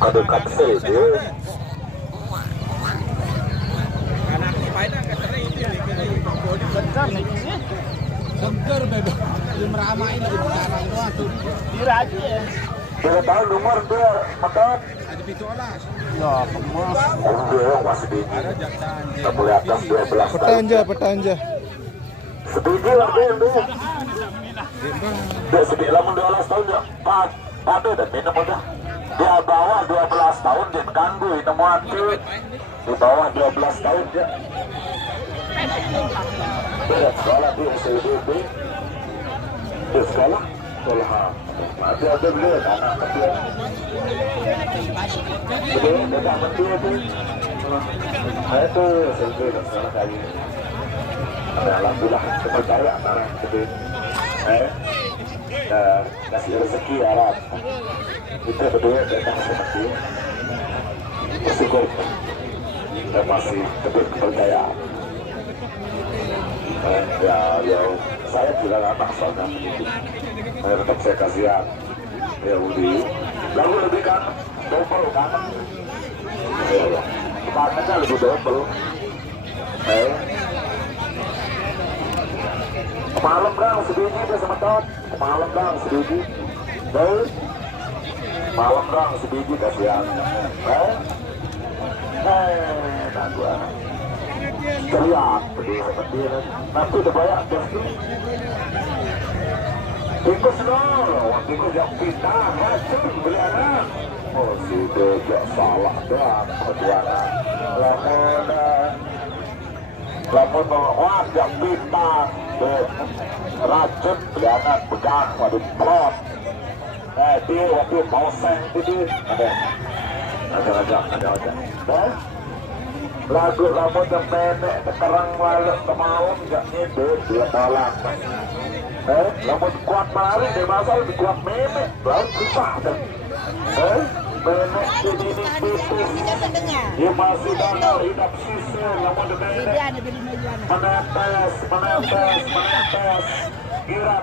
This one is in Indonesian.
Kadekat saja. Segar nih sih. Segar beda. Belum ramai lagi sekarang tuh. Diraji ya. Dia tahu nomor dia motor. Ada pintu alas. Ya, kemana? Dia masih di. Tak boleh atas 12 Petanja, petanja. Setuju lah dia. Dia sedih lama 12 tahun ya. Pada dan minum udah. Dia bawah 12 tahun dia ganggu itu muati. Di bawah 12 tahun dia. Dia sekolah di SDB. Dia sekolah. Ada beliau anak kecil. Dia dapat dia tu. Saya tu sendiri sekolah kali. Alhamdulillah kepercaya anak kecil. Kasih rezeki Arab. Kita berdua datang seperti bersyukur dan masih tetap kepercayaan. Ya, saya juga anak soalnya begitu. Saya tetap saya kasihan. Ya Udi, lalu lebih kan double kan? Kangennya lebih double. Malam kan sebiji dia sama tahun. Malam kan sebiji. Malam kan sebiji kasihan. Nah gua. Teriak seperti ini. Nanti udah banyak pasti. Tikus dong, tikus yang pintar, racun beli anak. Oh si Dejak salah doang perjuangan. Lamun wah yang pintar, racun beli anak pegang waduh pelot. Dia waktu mau seng itu ada. Lagu lamun temenek sekarang lalu kemaun gak itu dia tolak. Lamun kuat maling dia masal lebih kuat memek, lalu susah dan. Memek ini tipis. Dia masih dalam hidup sisa lamun memek. Menetes. Kira